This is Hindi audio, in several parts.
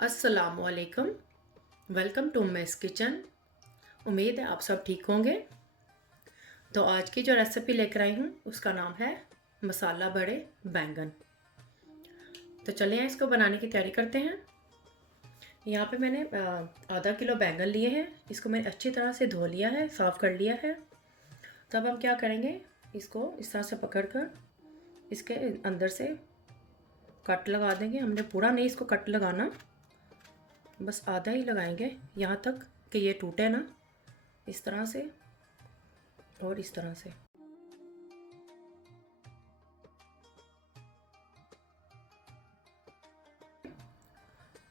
अस्सलामुअलैकुम। Welcome to mess kitchen. उम्मीद है आप सब ठीक होंगे। तो आज की जो रेसिपी लेकर आई हूँ उसका नाम है मसाला बड़े बैंगन। तो चलिए इसको बनाने की तैयारी करते हैं। यहाँ पे मैंने आधा किलो बैंगन लिए हैं। इसको मैंने अच्छी तरह से धो लिया है, साफ़ कर लिया है। तब हम क्या करेंगे, इसको इस तरह से पकड़कर इसके अंदर से कट लगा देंगे। हमने पूरा नहीं इसको कट लगाना, बस आधा ही लगाएंगे, यहाँ तक कि ये टूटे ना, इस तरह से और इस तरह से।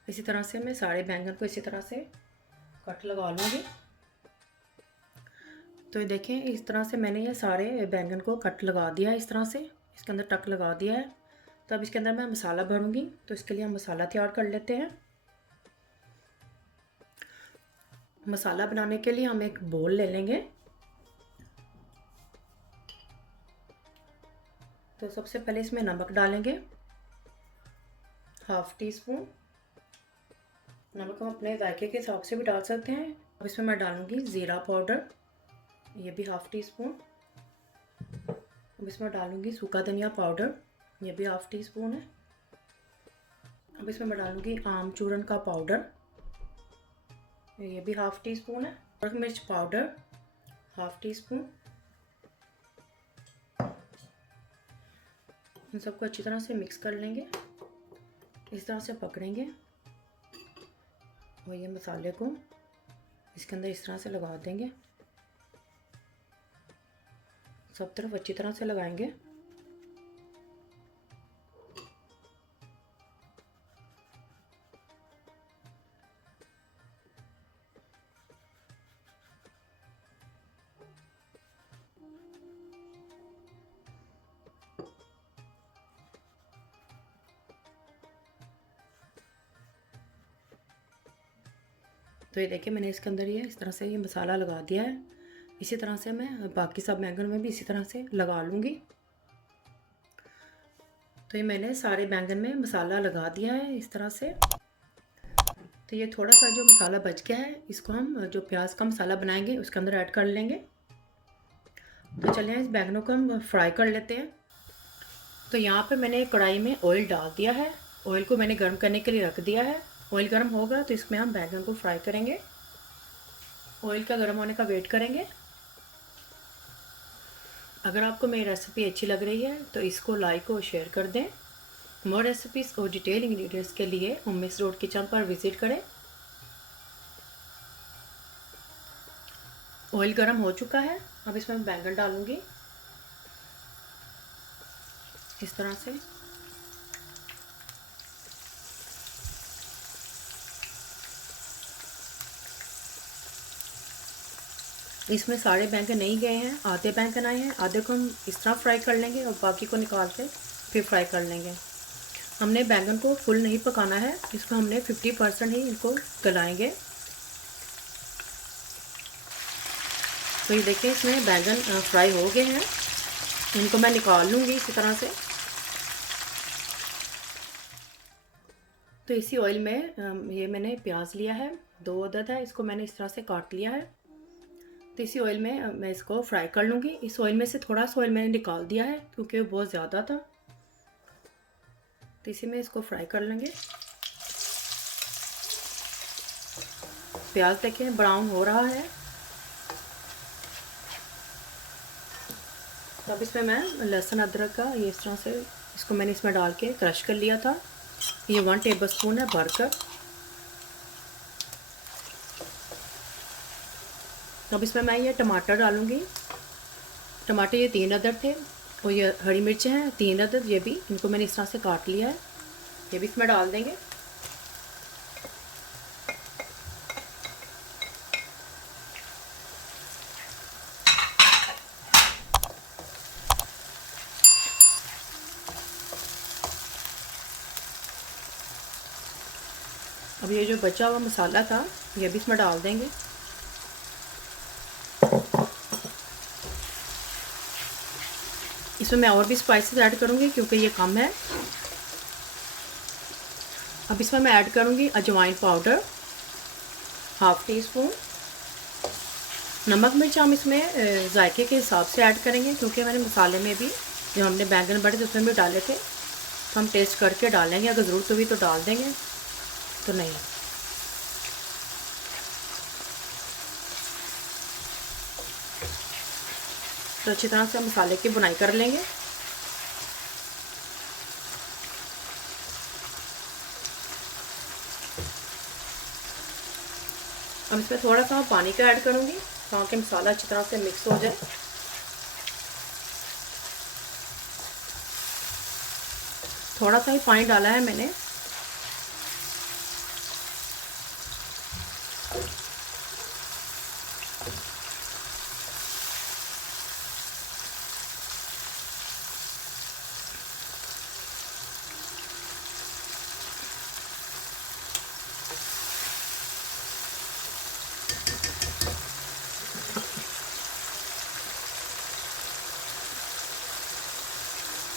इसी तरह से मैं सारे बैंगन को इसी तरह से कट लगा लूँगी। तो ये देखें, इस तरह से मैंने ये सारे बैंगन को कट लगा दिया है। इस तरह से इसके अंदर टक लगा दिया है। तो अब इसके अंदर मैं मसाला भरूँगी। तो इसके लिए हम मसाला तैयार कर लेते हैं। मसाला बनाने के लिए हम एक बोल ले लेंगे। तो सबसे पहले इसमें नमक डालेंगे, हाफ़ टी स्पून। नमक हम अपने जायके के हिसाब से भी डाल सकते हैं। अब इसमें मैं डालूँगी ज़ीरा पाउडर, ये भी हाफ़ टी स्पून। अब इसमें डालूँगी सूखा धनिया पाउडर, ये भी हाफ़ टी स्पून है। अब इसमें मैं डालूँगी आमचूरन का पाउडर, ये भी हाफ़ टी स्पून है। और मिर्च पाउडर हाफ़ टी स्पून। इन सबको अच्छी तरह से मिक्स कर लेंगे, इस तरह से पकड़ेंगे और ये मसाले को इसके अंदर इस तरह से लगा देंगे। सब तरफ अच्छी तरह से लगाएंगे। तो ये देखिए, मैंने इसके अंदर ये इस तरह से ये मसाला लगा दिया है। इसी तरह से मैं बाकी सब बैंगन में भी इसी तरह से लगा लूँगी। तो ये मैंने सारे बैंगन में मसाला लगा दिया है इस तरह से। तो ये थोड़ा सा जो मसाला बच गया है, इसको हम जो प्याज का मसाला बनाएंगे उसके अंदर ऐड कर लेंगे। तो चलिए इस बैंगनों को हम फ्राई कर लेते हैं। तो यहाँ पे मैंने कढ़ाई में ऑयल डाल दिया है। ऑयल को मैंने गर्म करने के लिए रख दिया है। ऑयल गर्म होगा तो इसमें हम बैंगन को फ्राई करेंगे। ऑयल का गर्म होने का वेट करेंगे। अगर आपको मेरी रेसिपी अच्छी लग रही है तो इसको लाइक और शेयर कर दें। मोर रेसिपीज़ और डिटेल इंग्रेडिएंट्स के लिए उम्मीस रोड किचन पर विज़िट करें। ऑयल गर्म हो चुका है। अब इसमें मैं बैंगन डालूँगी इस तरह से। इसमें सारे बैंगन नहीं गए हैं, आधे बैंगन आए हैं। आधे को हम इस तरह फ्राई कर लेंगे और बाकी को निकाल के फिर फ्राई कर लेंगे। हमने बैंगन को फुल नहीं पकाना है, इसको हमने 50% ही इनको गलाएंगे। तो ये देखिए, इसमें बैंगन फ्राई हो गए हैं। इनको मैं निकाल लूँगी इसी तरह से। तो इसी ऑयल में ये मैंने प्याज लिया है, 2 अदद है। इसको मैंने इस तरह से काट लिया है। तो इसी ऑयल में मैं इसको फ्राई कर लूँगी। इस ऑयल में से थोड़ा सा ऑयल मैंने निकाल दिया है क्योंकि वो बहुत ज़्यादा था। तो इसी में इसको फ्राई कर लेंगे। प्याज देखें ब्राउन हो रहा है। तो अब इसमें मैं लहसुन अदरक का ये इस तरह से इसको मैंने इसमें डाल के क्रश कर लिया था। ये 1 टेबलस्पून है भरकर। अब इसमें मैं ये टमाटर डालूँगी। टमाटर ये 3 अदद थे और ये हरी मिर्चें हैं 3 अदद, ये भी इनको मैंने इस तरह से काट लिया है। ये भी इसमें डाल देंगे। अब ये जो बचा हुआ मसाला था ये भी इसमें डाल देंगे। इसमें मैं और भी स्पाइसेस ऐड करूँगी क्योंकि ये कम है। अब इसमें मैं ऐड करूँगी अजवाइन पाउडर हाफ़ टी स्पून। नमक मिर्च हम इसमें जायके के हिसाब से ऐड करेंगे, क्योंकि मैंने मसाले में भी जब हमने बैंगन बड़े थे उसमें भी डाले थे, तो हम टेस्ट करके डालेंगे। अगर ज़रूरत हुई तो डाल देंगे, तो नहीं। तो अच्छी तरह से मसाले की बुनाई कर लेंगे। अब इसमें थोड़ा सा पानी का ऐड करूँगी ताकि मसाला अच्छी तरह से मिक्स हो जाए। थोड़ा सा ही पानी डाला है मैंने।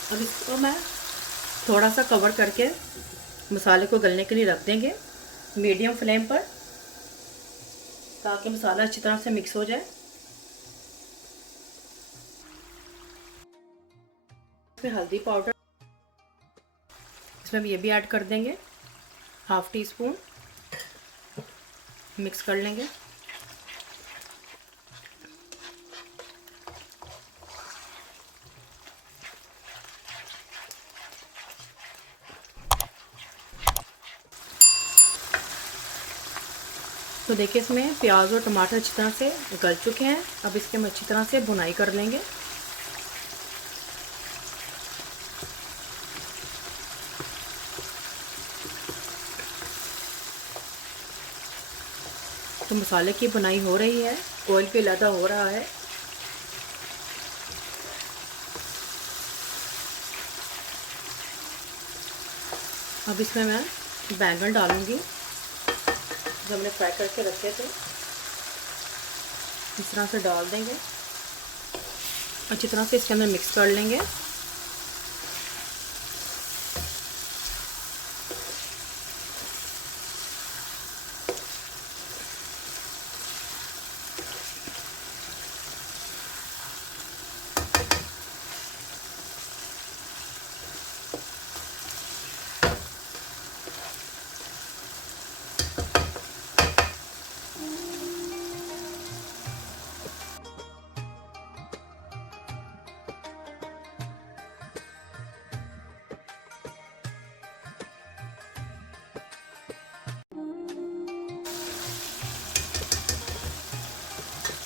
अब इसको मैं थोड़ा सा कवर करके मसाले को गलने के लिए रख देंगे मीडियम फ्लेम पर, ताकि मसाला अच्छी तरह से मिक्स हो जाए। इसमें हल्दी पाउडर, इसमें ये भी ऐड कर देंगे हाफ़ टी स्पून। मिक्स कर लेंगे। तो देखिए इसमें प्याज और टमाटर अच्छी तरह से गल चुके हैं। अब इसके हम अच्छी तरह से भुनाई कर लेंगे। तो मसाले की भुनाई हो रही है, ऑयल भी अलग हो रहा है। अब इसमें मैं बैंगन डालूंगी जो हमने फ्राई करके रखे थे। इस तरह से डाल देंगे, अच्छी तरह से इसके अंदर मिक्स कर लेंगे।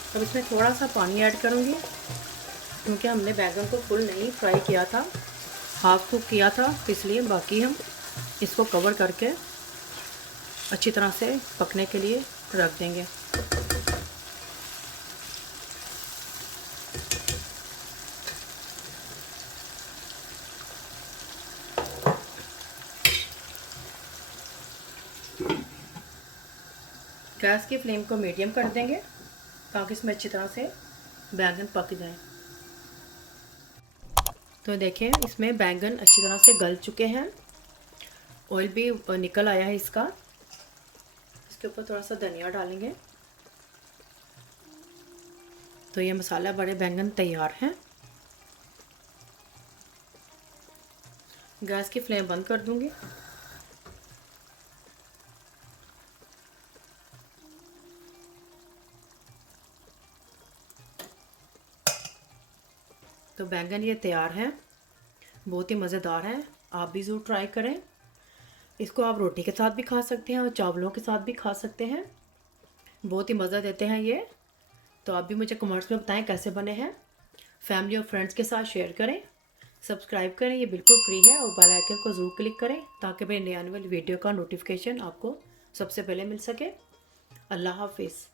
अब इसमें थोड़ा सा पानी ऐड करूँगी, क्योंकि हमने बैंगन को फुल नहीं फ्राई किया था, हाफ कुक किया था, इसलिए बाकी हम इसको कवर करके अच्छी तरह से पकने के लिए रख देंगे। गैस की फ्लेम को मीडियम कर देंगे ताकि इसमें अच्छी तरह से बैंगन पक जाए। तो देखें इसमें बैंगन अच्छी तरह से गल चुके हैं, ऑयल भी निकल आया है इसका। इसके ऊपर थोड़ा सा धनिया डालेंगे। तो ये मसाला बड़े बैंगन तैयार हैं। गैस की फ्लेम बंद कर दूंगी। तो बैंगन ये तैयार हैं, बहुत ही मज़ेदार हैं। आप भी ज़रूर ट्राई करें। इसको आप रोटी के साथ भी खा सकते हैं और चावलों के साथ भी खा सकते हैं, बहुत ही मज़ा देते हैं ये। तो आप भी मुझे कमेंट्स में बताएं कैसे बने हैं। फैमिली और फ्रेंड्स के साथ शेयर करें, सब्सक्राइब करें, ये बिल्कुल फ्री है। और बेल आइकन को ज़रूर क्लिक करें ताकि मेरी नई आने वाली वीडियो का नोटिफिकेशन आपको सबसे पहले मिल सके। अल्लाह हाफिज़।